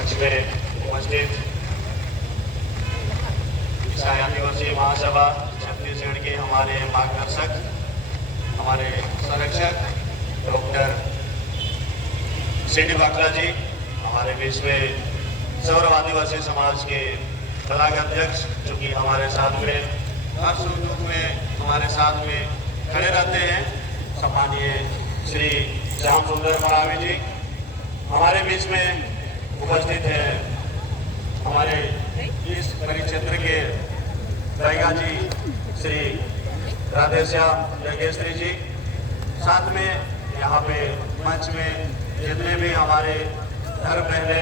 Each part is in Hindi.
मंच में उपस्थित ईसाई आदिवासी महासभा छत्तीसगढ़ के हमारे मार्गदर्शक, हमारे संरक्षक डॉक्टर सिंडी बाकला जी, हमारे बीच में सौरव आदिवासी समाज के ब्लॉक अध्यक्ष जो कि हमारे साथ में हर सुख दुख में हमारे साथ में खड़े रहते हैं, सम्मानीय श्री श्याम सुंदर मरावी जी हमारे बीच में उपस्थित है। हमारे इस परिक्षेत्र के दायगा जी श्री राधेश्याम योगेश्वरी जी, साथ में यहाँ पे मंच में जितने भी हमारे धर्म पहले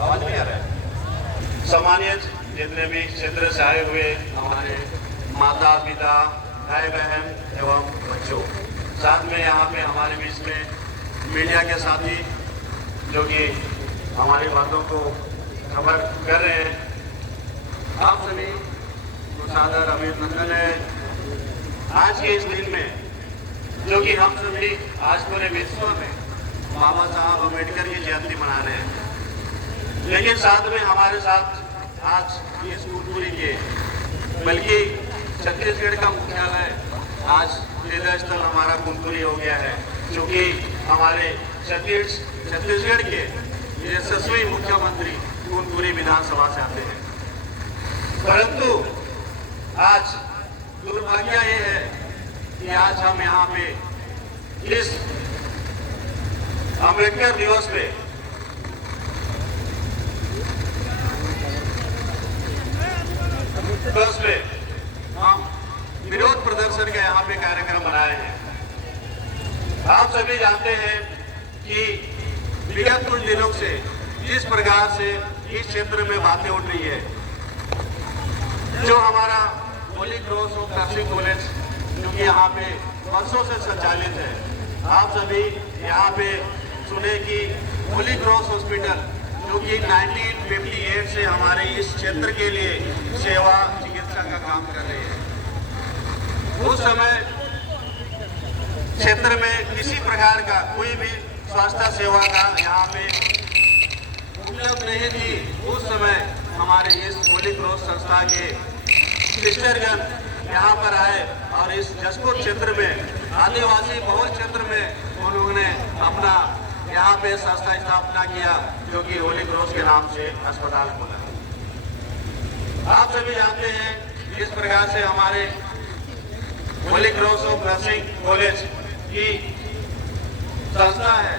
आवाज नहीं आ रहा है। सम्मानित जितने भी क्षेत्र से आए हुए हमारे माता पिता भाई बहन एवं बच्चों, साथ में यहाँ पे हमारे बीच में मीडिया के साथी जो कि हमारी बातों को खबर कर रहे हैं, आप सभी को सादर अभिनंदन है। आज के इस दिन में जो कि हम सभी आज पूरे विश्व में बाबा साहब अम्बेडकर की जयंती मना रहे हैं, लेकिन साथ में हमारे साथ आज इस कुनकुरी के बल्कि छत्तीसगढ़ का मुख्यालय आज हृदय स्थल हमारा कुनकुरी हो गया है, क्योंकि हमारे छत्तीसगढ़ के यशस्वी मुख्यमंत्री कुनकुरी विधानसभा से आते हैं। परंतु आज दुर्भाग्य ये है कि आज हम यहाँ पे इस अम्बेडकर दिवस पे हम विरोध प्रदर्शन का यहाँ पे कार्यक्रम बनाए हैं। आप सभी जानते हैं कि विगत कुछ दिनों से जिस प्रकार से इस क्षेत्र में बातें उठ रही है, जो हमारा Holi cross of nursing college जो कि यहाँ पे वर्षों से संचालित है, आप सभी यहाँ पे सुने कि होली क्रॉस हॉस्पिटल जो कि 1958 से हमारे इस क्षेत्र के लिए सेवा चिकित्सा का काम कर रही है। उस समय क्षेत्र में किसी प्रकार का कोई भी स्वास्थ्य सेवा का यहाँ पे उपलब्ध नहीं थी। उस समय हमारे इस होली क्रॉस संस्था के सिस्टरगण यहाँ पर आए और इस जसपुर क्षेत्र में आदिवासी बहुल क्षेत्र में उन्होंने अपना यहाँ पे संस्था स्थापना किया, जो कि होली क्रॉस के नाम से अस्पताल खोला। आप सभी जानते हैं इस प्रकार से हमारे Holi cross of nursing college की संस्था है।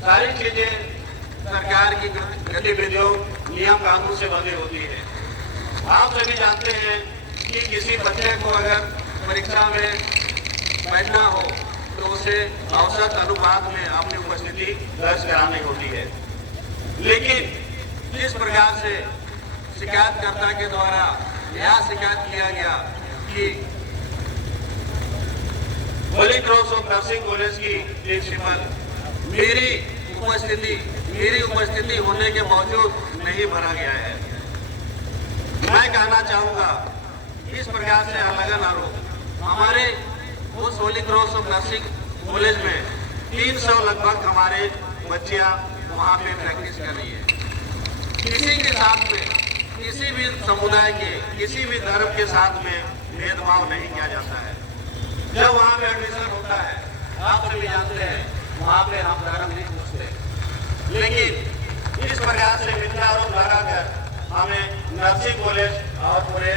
सारी चीजें सरकार की गतिविधियों नियम कानून से बंधी होती है। आप सभी जानते हैं कि किसी बच्चे को अगर परीक्षा में बैठना हो तो उसे औसत अनुपात में अपनी उपस्थिति दर्ज करानी होती है, लेकिन जिस प्रकार से शिकायतकर्ता के द्वारा यह शिकायत किया गया कि Holi cross of nursing college की प्रिंसिपल मेरी उपस्थिति होने के बावजूद नहीं भरा गया है। मैं कहना चाहूंगा इस प्रकार से अलग आरोप हमारे उस Holi cross of nursing college में 300 लगभग हमारे बच्चियां वहां पे प्रैक्टिस कर रही है। किसी के साथ में किसी भी समुदाय के किसी भी धर्म के साथ में भेदभाव नहीं किया जाता है। जब वहां पे एडमिशन होता है, आप सभी जानते हैं वहां पे हम धर्म नहीं पूछते, लेकिन इस प्रकार से मिथ्या आरोप लगाकर हमें नर्सिंग कॉलेज और पूरे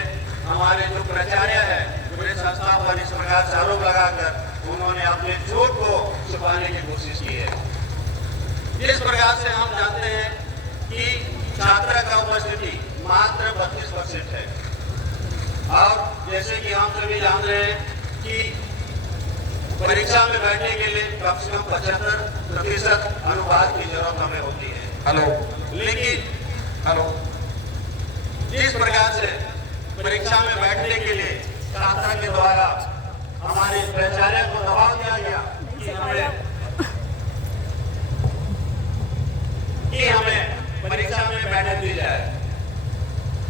हमारे जो प्राचार्य है पूरे संस्था पर इस प्रकार से आरोप लगाकर उन्होंने अपने झूठ को छुपाने की कोशिश की है। इस प्रकार से हम जानते हैं कि छात्रा का उपस्थिति मात्र 32% है, और जैसे कि हम सभी जान रहे हैं कि परीक्षा में बैठने के लिए कम से कम 75% अनुपात की जरूरत हमें होती है। लेकिन जिस प्रकार से परीक्षा में बैठने के लिए छात्रा के द्वारा हमारे प्राचार्य को दबाव दिया गया कि हमें परीक्षा में बैठने दी जाए,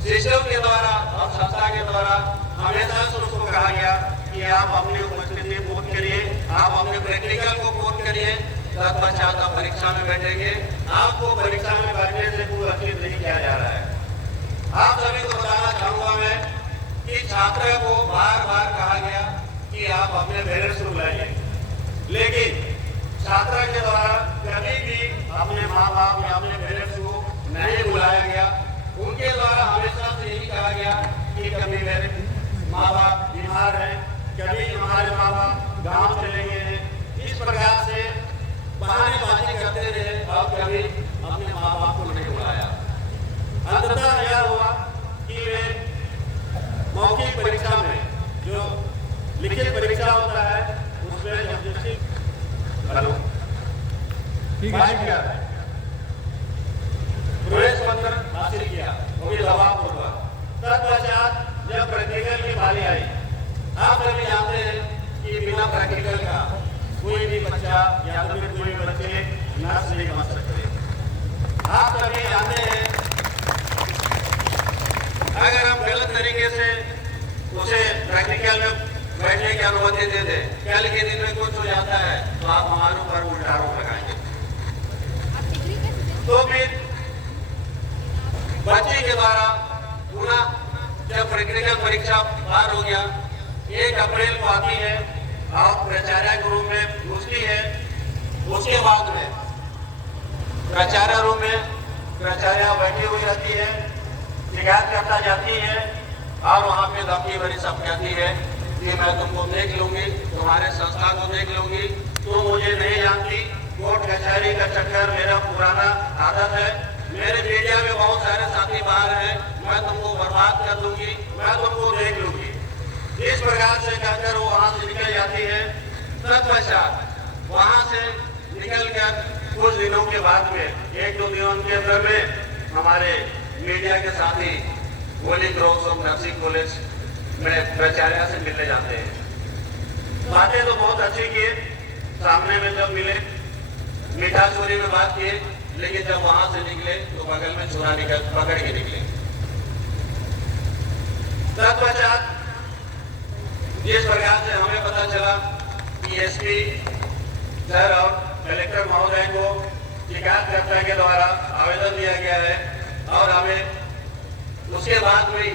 सिस्टम के द्वारा और संस्था के द्वारा हमेशा से उसको कहा गया कि आप अपनी उपस्थिति पूर्ण करिए, आप अपने प्रैक्टिकल को पूर्ण करिए, तत्पश्चात आप परीक्षा में बैठेंगे। आपको परीक्षा में बैठने से पुरस्कृत नहीं किया जा रहा है। आप सभी को बताना चाहूंगा मैं कि छात्र को बार बार कहा गया कि आप अपने पेरेंट्स को बुलाइए, लेकिन छात्र के द्वारा कभी भी अपने माँ बाप या अपने पेरेंट्स को नहीं बुलाया गया। उनके द्वारा हमेशा से यही कहा गया कि कभी मेरे माँ बाप बीमार हैं, कभी हमारे माँ बाप गाँव चले गए हैं। इस प्रकार से बहानेबाजी करते रहे और कभी अपने माँ बाप को नहीं बुलाया। अंततः यह हुआ कि वे मौखिक परीक्षा में, जो लिखित परीक्षा होता है, उसमें हेलो प्रवेश पत्र हासिल किया, वो भी जवाबपूर्वक। तत्पश्चात जब प्रैक्टिकल की बारी आई, आप सभी जानते हैं कि बिना प्रैक्टिकल का कोई भी बच्चा या तो फिर कोई बच्चे नर्स नहीं बन सकते। आप सभी जानते हैं अगर हम गलत तरीके से उसे प्रैक्टिकल में बैठने की अनुमति दे दें, कल के दिन में कुछ हो जाता है तो आप हमारे ऊपर उल्टा आरोप लगाएंगे। तो फिर बच्चे के द्वारा पुनः जब प्रैक्टिकल परीक्षा पार हो गया, 1 अप्रैल को आती है और प्राचार्य के रूम में घुसती है। उसके बाद में प्राचार्य रूम में प्राचार्य बैठी हुई रहती है, शिकायत करता जाती है और वहाँ पे धमकी भरी सब कहती है कि मैं तुमको देख लूंगी, तुम्हारे संस्था को देख लूंगी, तुम मुझे नहीं जानती, कोर्ट कचहरी का चक्कर मेरा पुराना आदत है, मेरे मीडिया में बहुत सारे साथी बाहर हैं, मैं तुमको बर्बाद कर दूंगी, मैं तुमको देख लूंगी। इस प्रकार से कहकर वो वहां से निकल जाती है। तत्पश्चात वहां से निकलकर कुछ दिनों के बाद में, 1-2 दिनों के अंदर में हमारे मीडिया के साथी Holi cross of nursing college में प्राचार्य से मिलने जाते हैं। बातें तो बहुत अच्छी किए, सामने में जब मिले मीठा चोरी में बात किए, लेकिन जब वहां से निकले तो बगल में चोरा निकल पकड़ के निकले। तत्पश्चात जिस प्रकार से हमें पता चला कि एसपी सर और कलेक्टर महोदय को शिकायतकर्ता के द्वारा आवेदन दिया गया है और हमें उसके बाद में ही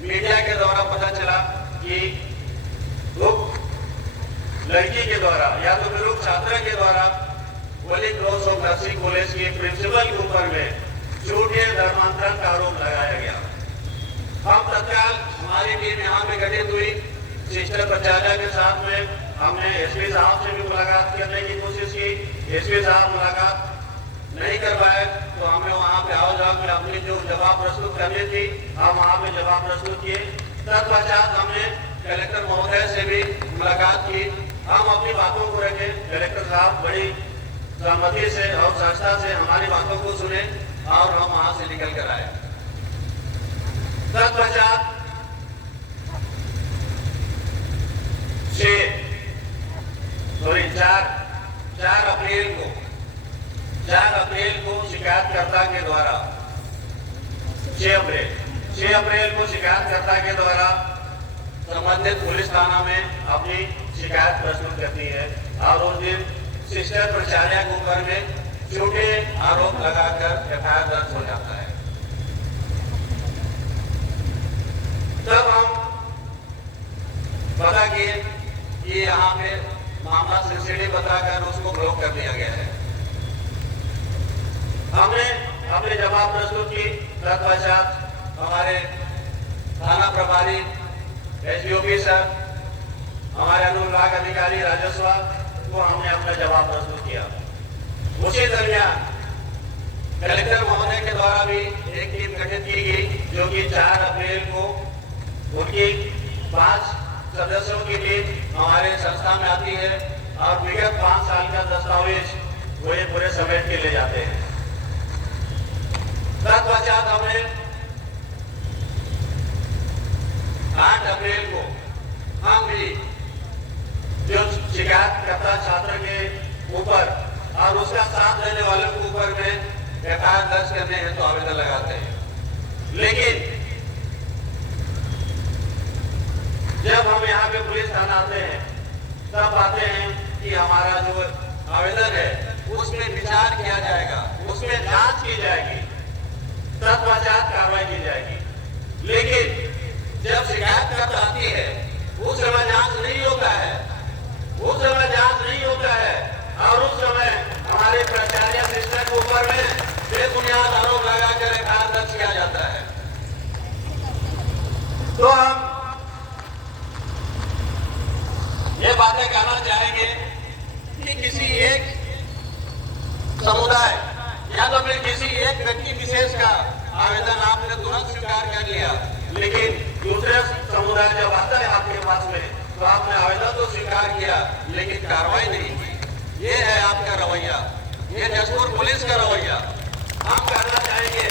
मीडिया के द्वारा पता चला कि लड़की के द्वारा या तो फिर छात्र के द्वारा Holi cross of nursing college के प्रिंसिपल के ऊपर में झूठे धर्मांतरण का आरोप लगाया गया। हम तत्काल हमारी टीम यहाँ पे गठित हुई, सिस्टर प्राचार्य के साथ में हमने एसपी साहब से भी मुलाकात करने की कोशिश की। एसपी साहब मुलाकात नहीं कर पाए तो हमें वहाँ पे आओ जाओ में अपनी जो जवाब प्रस्तुत करनी थी, हम वहाँ पे जवाब प्रस्तुत किए। तत्पश्चात हमने कलेक्टर महोदय से भी मुलाकात की, हम अपनी बातों को रखे। कलेक्टर साहब बड़ी सहमति से और संस्था से हमारी बातों को सुने और हम वहाँ से निकल कर आए। तत्पश्चात 4 अप्रैल को शिकायतकर्ता के द्वारा 6 अप्रैल को शिकायतकर्ता के द्वारा संबंधित पुलिस थाना में अपनी शिकायत प्रस्तुत करती है और उस दिन सिस्टर प्राचार्य के ऊपर में झूठे आरोप लगाकर एफआईआर दर्ज हो जाता है। तब हम पता किए कि यहाँ पे मामला सेंसिटिव बताकर उसको ब्लॉक कर दिया गया है। हमने अपने जवाब प्रस्तुत की। तत्पश्चात हमारे थाना प्रभारी एसडीओपी सर, हमारे अनुविभाग अधिकारी राजस्व को हमने अपना जवाब प्रस्तुत किया। उसी दरमियान कलेक्टर महोदय के द्वारा भी एक टीम गठित की गई, जो कि 4 अप्रैल को उनकी 5 सदस्यों की टीम हमारे संस्था में आती है और विगत 5 साल का दस्तावेज वो ये पूरे समेट के ले जाते हैं। तत्पश्चात हमने 8 अप्रैल को हम भी जो शिकायत करता छात्र के ऊपर और उसका साथ देने वालों के ऊपर में एफआईआर दर्ज करने हेतु आवेदन लगाते हैं, लेकिन पे पुलिस थाना आते हैं, तब आते हैं कि हमारा जो आवेदन है उसमें विचार किया जाएगा, उसमें जांच की जाएगी, तत्पश्चात कार्रवाई की जाएगी। लेकिन जब शिकायत कर आती है उस समय जांच नहीं होता है, उस समय जांच नहीं होता है और उस समय हमारे प्राचार्य सिस्टर के ऊपर में बेबुनियाद आरोप लगाकर एफआईआर दर्ज किया जाता है। तो हम ये बातें कहना चाहेंगे कि किसी एक समुदाय या तो फिर किसी एक व्यक्ति विशेष का आवेदन आपने तुरंत स्वीकार कर लिया, लेकिन दूसरे समुदाय जब आता है आपके पास में तो आपने आवेदन तो स्वीकार किया लेकिन कार्रवाई नहीं की। ये है आपका रवैया, ये जशपुर पुलिस का रवैया। हम कहना चाहेंगे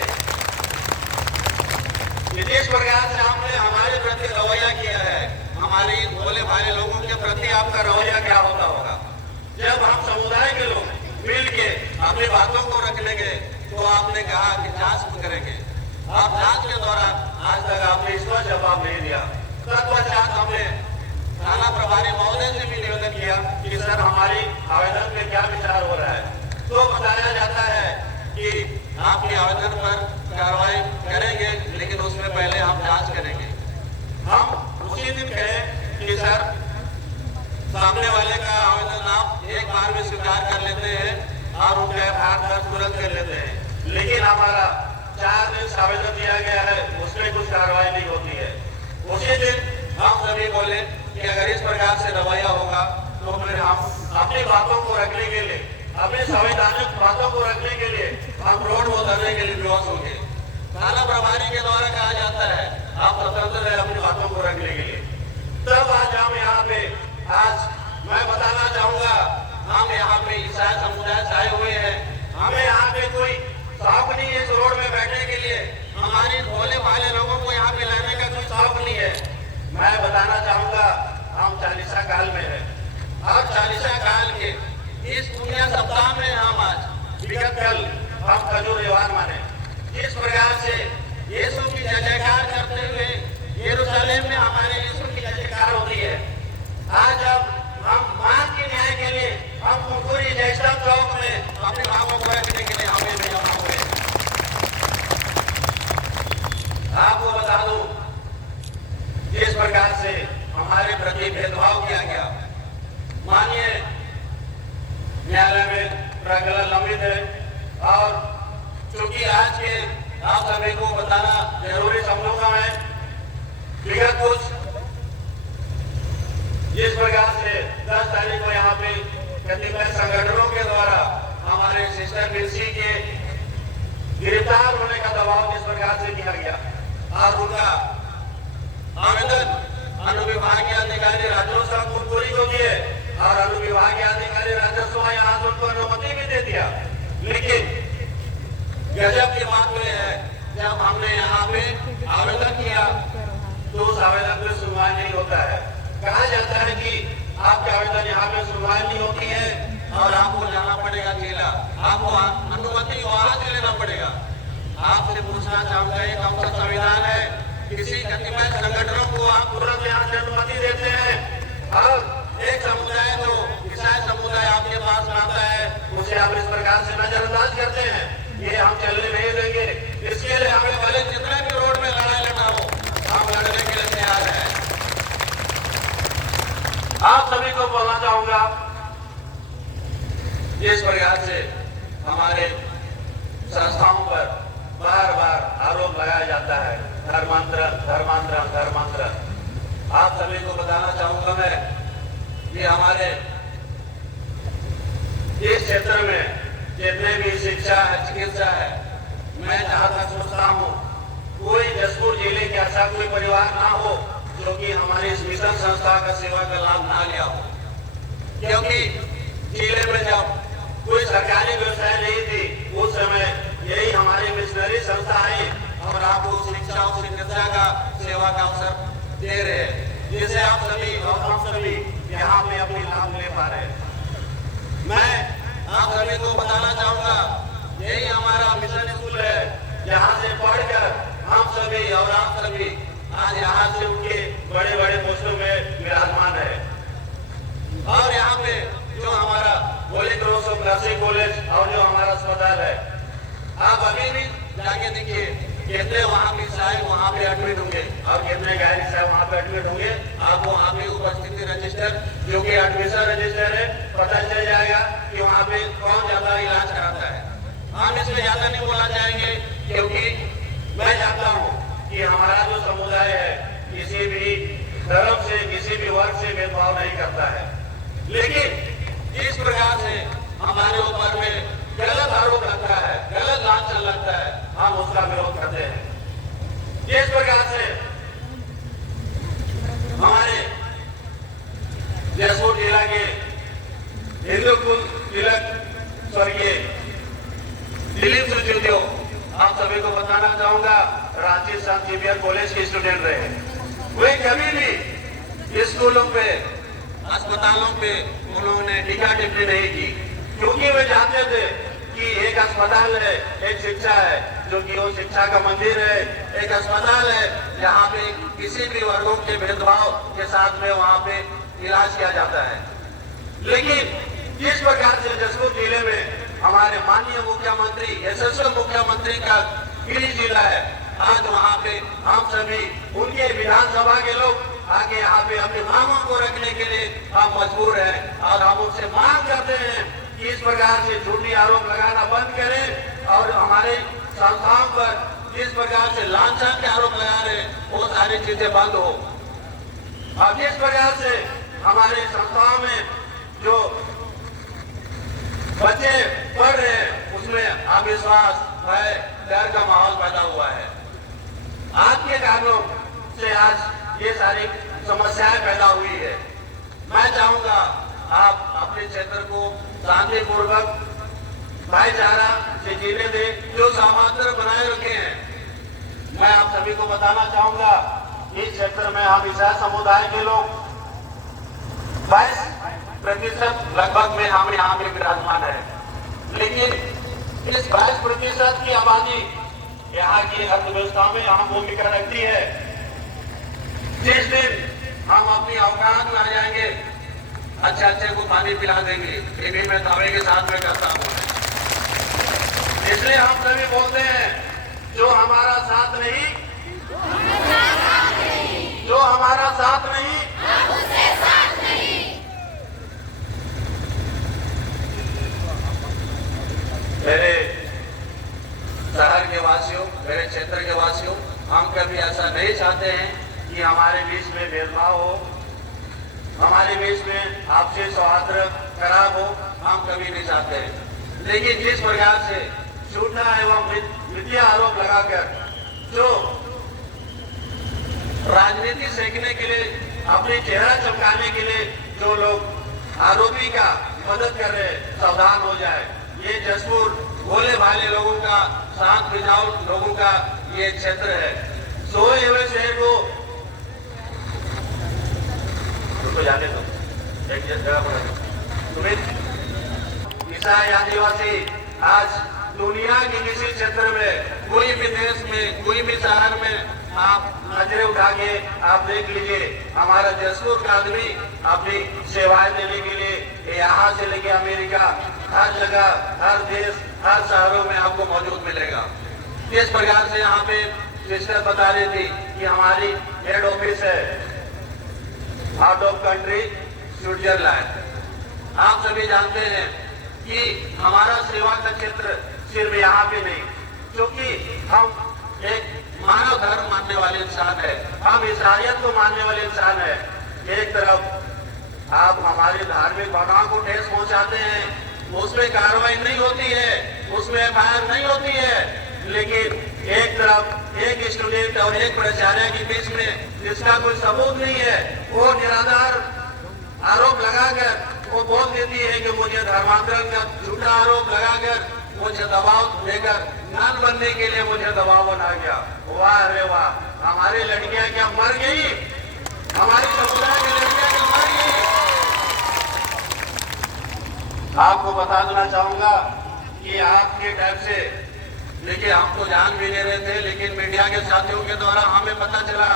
कि जिस प्रकार से आपने हमारे प्रति रवैया किया है, हमारे भोले भाले लोगों के प्रति आपका रवैया क्या होता होगा। जब हम समुदाय के लोग मिल के अपनी बातों को रख लेंगे तो आपने कहा कि जांच करेंगे। आप जांच के दौरान आज तक आपने इस पर जवाब नहीं दिया। तत्पश्चात हमने थाना प्रभारी महोदय से भी निवेदन किया कि सर हमारी आवेदन पे क्या विचार हो रहा है, तो बताया जाता है कि आपके आवेदन पर कार्रवाई करेंगे लेकिन उसमें पहले हम जांच करेंगे। हम उसी दिन कहे कि सर सामने वाले का आवेदन आप एक बार में स्वीकार कर लेते हैं और उनका एफआईआर दर्ज तुरंत कर लेते हैं, लेकिन हमारा 4 दिन से आवेदन दिया गया है उसमें कुछ कार्रवाई नहीं होती है। उसी दिन हम सभी बोले कि अगर इस प्रकार से रवैया होगा तो फिर हम अपनी बातों को रखने के लिए, अपनी संवैधानिक बातों को रखने के लिए हम रोड में उतरने के लिए विवश होंगे। थाना प्रभारी के द्वारा कहा जाता है आप स्वतंत्र है अपनी बातों को रखने के लिए। तब आज हम यहाँ पे मैं बताना चाहूंगा, हम यहाँ पे ईसाई समुदाय से आए हुए हैं, हमें यहाँ पे कोई शौक नहीं है इस रोड में बैठने के लिए, हमारे भोले भाले लोगों को यहाँ पे लाने का कोई शौक नहीं है। मैं बताना चाहूंगा हम 40 काल में है और 40 काल के इस पुण्य सप्ताह में हम आज विगत कल हम खजूर त्योहार माने। जिस प्रकार से यीशु की जय जयकार करते हुए यरूशलेम में हमारे यीशु की जय जयकार होती है, आज जब हम मान के न्याय के लिए हम मुखुरी जैसा चौक में अपने भावों को रखने के लिए हमें भी जमा हुए। आपको बता दूं जिस प्रकार से हमारे प्रति भेदभाव किया गया, माननीय न्यायालय में प्रकरण लंबित है और चूंकि आज के आप सभी को बताना जरूरी समझूंगा मैं, विगत कुछ जिस प्रकार से 10 तारीख को यहाँ पे कतिपय संगठनों के द्वारा हमारे सिस्टर मिर्सी के गिरफ्तार होने का दबाव जिस प्रकार से किया गया और उनका आवेदन अनुविभागीय अधिकारी राजस्व कुरकुरी को दिए और अनुविभागीय अधिकारी राजस्व यहाँ से उनको अनुमति भी दे दिया। लेकिन गजब की बात यह है जब हमने यहाँ पे आवेदन किया तो उस आवेदन पर सुनवाई नहीं होता है। कहा जाता है कि आपके आवेदन यहाँ पे सुनवाई नहीं होती है और आपको जाना पड़ेगा जिला, आपको अनुमति वहां से लेना पड़ेगा। आपसे पूछना चाहूंगा, एक हमसे संविधान है, किसी कतिपय संगठनों को आप तुरंत यहाँ से अनुमति देते हैं और एक समुदाय जो ईसाई समुदाय आपके पास में आता है उसे आप इस प्रकार से नजरअंदाज करते हैं। ये हम चलने नहीं देंगे। इसके लिए हमें भले जितना भी रोड में लड़ाई लड़ना हो हम लड़ने के लिए तैयार हैं। आप सभी को बोलना चाहूंगा, जिस प्रकार से हमारे संस्थाओं पर बार बार आरोप लगाया जाता है धर्मांतरण धर्मांतरण धर्मांतरण, आप सभी को बताना चाहूंगा मैं कि हमारे इस क्षेत्र में जितने भी शिक्षा है चिकित्सा है, मैं जहां तक सोचता हूँ कोई जशपुर जिले के ऐसा कोई परिवार ना हो जो कि हमारी इस मिशन संस्था का सेवा का लाभ ना लिया हो, क्योंकि जिले में जब कोई सरकारी व्यवस्था नहीं थी उस समय यही हमारी मिशनरी संस्था आई और आपको शिक्षा और चिकित्सा का सेवा का अवसर दे रहे हैं, जिसे आप सभी और हम सभी यहाँ पे अपनी लाभ ले पा रहे हैं। मैं आप सभी को बताना चाहूंगा यही हमारा मिशन स्कूल है, जहाँ से पढ़कर हम सभी और आप सभी आज यहाँ से उनके बड़े बड़े पोस्टों में विराजमान नर्सिंग कॉलेज और जो हमारा अस्पताल है, आप अभी भी जाके देखिए कितने वहाँ पे साहब वहाँ पे एडमिट होंगे और कितने गायक साहब वहाँ पे एडमिट होंगे। आपको वहाँ पे उपस्थिति रजिस्टर जो कि एडमिशन रजिस्टर है पता चल जाएगा कि वहाँ पे कौन ज्यादा इलाज कराता है। हम इसमें ज्यादा नहीं बोलना चाहेंगे क्योंकि मैं जानता हूँ कि हमारा जो समुदाय है किसी भी धर्म से किसी भी वर्ग से भेदभाव नहीं करता है, लेकिन इस प्रकार से हमारे ऊपर में गलत आरोप लगता है, गलत लांछन लगता है, हम उसका विरोध करते हैं। जिस प्रकार से हमारे जयपुर जिला के हिंदू कुल तिलक स्वर्गीय दिलीप सुचुदियो, आप सभी को बताना चाहूंगा रांची संत जेवियर कॉलेज के स्टूडेंट रहे। वे कभी भी स्कूलों पे अस्पतालों पे उन्होंने टीका टिप्पणी नहीं की, क्योंकि वे जानते थे कि एक अस्पताल है, एक शिक्षा है, जो कि वो शिक्षा का मंदिर है, एक अस्पताल है जहाँ पे किसी भी वर्गों के भेदभाव के साथ में वहाँ पे इलाज किया जाता है। लेकिन जिस प्रकार से जसपुर जिले में हमारे माननीय मुख्यमंत्री यशस्वी मुख्यमंत्री का गृह जिला है, आज वहाँ पे हम सभी उनके विधानसभा के लोग आगे यहाँ पे अपनी मांगों को रखने के लिए हम मजबूर हैं और हम उनसे मांग करते हैं कि इस प्रकार से झूठी आरोप लगाना बंद करें और हमारे संस्थाओं पर जिस प्रकार से लांछन के आरोप लगा रहे वो सारी चीजें बंद हो। अब जिस प्रकार से हमारे संस्थाओं में जो बच्चे पढ़ रहे हैं उसमें अविश्वास, भय, डर का माहौल पैदा हुआ है। आपके कारणों से आज ये सारी समस्याएं पैदा हुई है। मैं चाहूंगा आप अपने क्षेत्र को शांतिपूर्वक भाईचारा से जीने दें, जो सामंजस्य बनाए रखे हैं। मैं आप सभी को बताना चाहूंगा इस क्षेत्र में हम ईसाई समुदाय के लोग 22% लगभग में हम यहाँ में विराजमान है, लेकिन इस 22% की आबादी यहाँ की अर्थव्यवस्था में अहम भूमिका रखती है। जिस दिन हम अपनी अवकाश में आ जाएंगे, अच्छे को पानी पिला देंगे, ये भी मैं दावे के साथ में करता हूँ। इसलिए हम सभी बोलते हैं जो हमारा साथ नहीं, जो हमारा साथ नहीं उससे साथ नहीं। मेरे शहर के वासियों, मेरे क्षेत्र के वासियों, हम कभी ऐसा नहीं चाहते हैं कि हमारे बीच में भेदभाव हो, हमारे बीच में आपसी सौहार्द खराब हो, हम कभी नहीं चाहते हैं। लेकिन जिस प्रकार से झूठा एवं मिथ्या आरोप लगाकर जो राजनीति सीखने के लिए, अपनी चेहरा चमकाने के लिए जो लोग आरोपी का मदद कर रहे, सावधान हो जाए। ये जसपुर भोले भाले लोगों का, शांत मिजाज लोगों का ये क्षेत्र है। सोए हुए शहर को जाने दो, एक जगह पर ईसाई आदिवासी आज दुनिया के किसी क्षेत्र में, कोई भी देश में, कोई भी शहर में आप नजरें उठा के आप देख लीजिए, हमारा जसपुर का आदमी अपनी सेवाएं देने के लिए यहाँ से लेके अमेरिका, हर जगह, हर देश, हर शहरों में आपको मौजूद मिलेगा। इस प्रकार से यहाँ पे सिस्टर बता रही थी कि हमारी हेड ऑफिस है आउट ऑफ कंट्री स्विट्जरलैंड। आप सभी जानते हैं कि हमारा सेवा का क्षेत्र सिर्फ यहाँ पे नहीं, क्योंकि हम एक मानव धर्म मानने वाले इंसान है, हम ईसाइयत को मानने वाले इंसान है। एक तरफ आप हमारे धार्मिक भावनाओं को ठेस पहुंचाते हैं, उसमें कार्रवाई नहीं होती है, उसमें एफआईआर नहीं होती है, लेकिन एक तरफ एक स्टूडेंट और एक प्राचार्य के बीच में जिसका कोई सबूत नहीं है, वो निराधार आरोप लगाकर वो बोल देती है कि मुझे धर्मांतरण का झूठा आरोप लगाकर मुझे दबाव देकर नन बनने के लिए मुझे दबाव बना गया। वाह रे वाह, हमारी लड़कियां क्या मर गई, हमारी समुदाय की लड़कियां क्या मर गई। आपको बता देना चाहूंगा कि आपके टाइप से, देखिए हम तो जान भी नहीं रहे थे, लेकिन मीडिया के साथियों के द्वारा हमें पता चला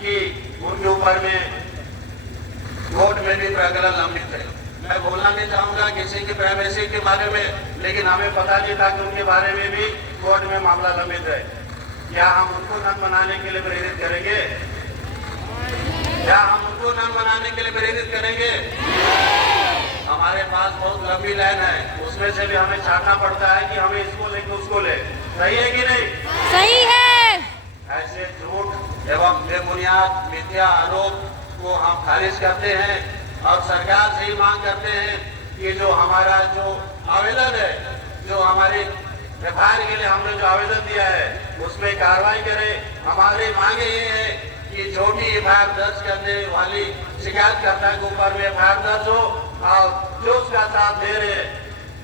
कि उनके ऊपर में कोर्ट में भी प्रकरण लंबित है। मैं बोलना नहीं चाहूंगा किसी की प्राइवेसी के बारे में, लेकिन हमें पता नहीं था कि उनके बारे में भी कोर्ट में मामला लंबित है। क्या हम उनको नन बनाने के लिए प्रेरित करेंगे? क्या हम उनको नन बनाने के लिए प्रेरित करेंगे? हमारे पास बहुत लंबी लाइन है, उसमें से भी हमें छाटना पड़ता है कि हमें इसको लेके उसको ले। सही है कि नहीं? सही है। ऐसे झूठ एवं बेबुनियाद मिथ्या आरोप को हम खारिज करते हैं और सरकार से ही मांग करते हैं कि जो हमारा जो आवेदन है, जो हमारे एफआईआर के लिए हमने जो आवेदन दिया है उसमें कार्रवाई करे। हमारी मांगे ये है कि जो भी एफआईआर दर्ज करने वाली शिकायतकर्ता के ऊपर में एफआईआर दर्ज हो और जो उसका साथ दे रहे,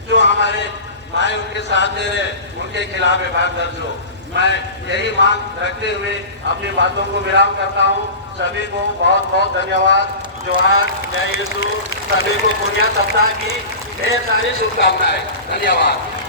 जो हमारे भाई उनके साथ दे रहे, उनके खिलाफ एफआईआर दर्ज हो। मैं यही मांग रखते हुए अपनी बातों को विराम करता हूँ। सभी को बहुत बहुत धन्यवाद। जोहार, जय यीशु। सभी को पुण्य सप्ताह की ढेर सारी शुभकामनाएं। धन्यवाद।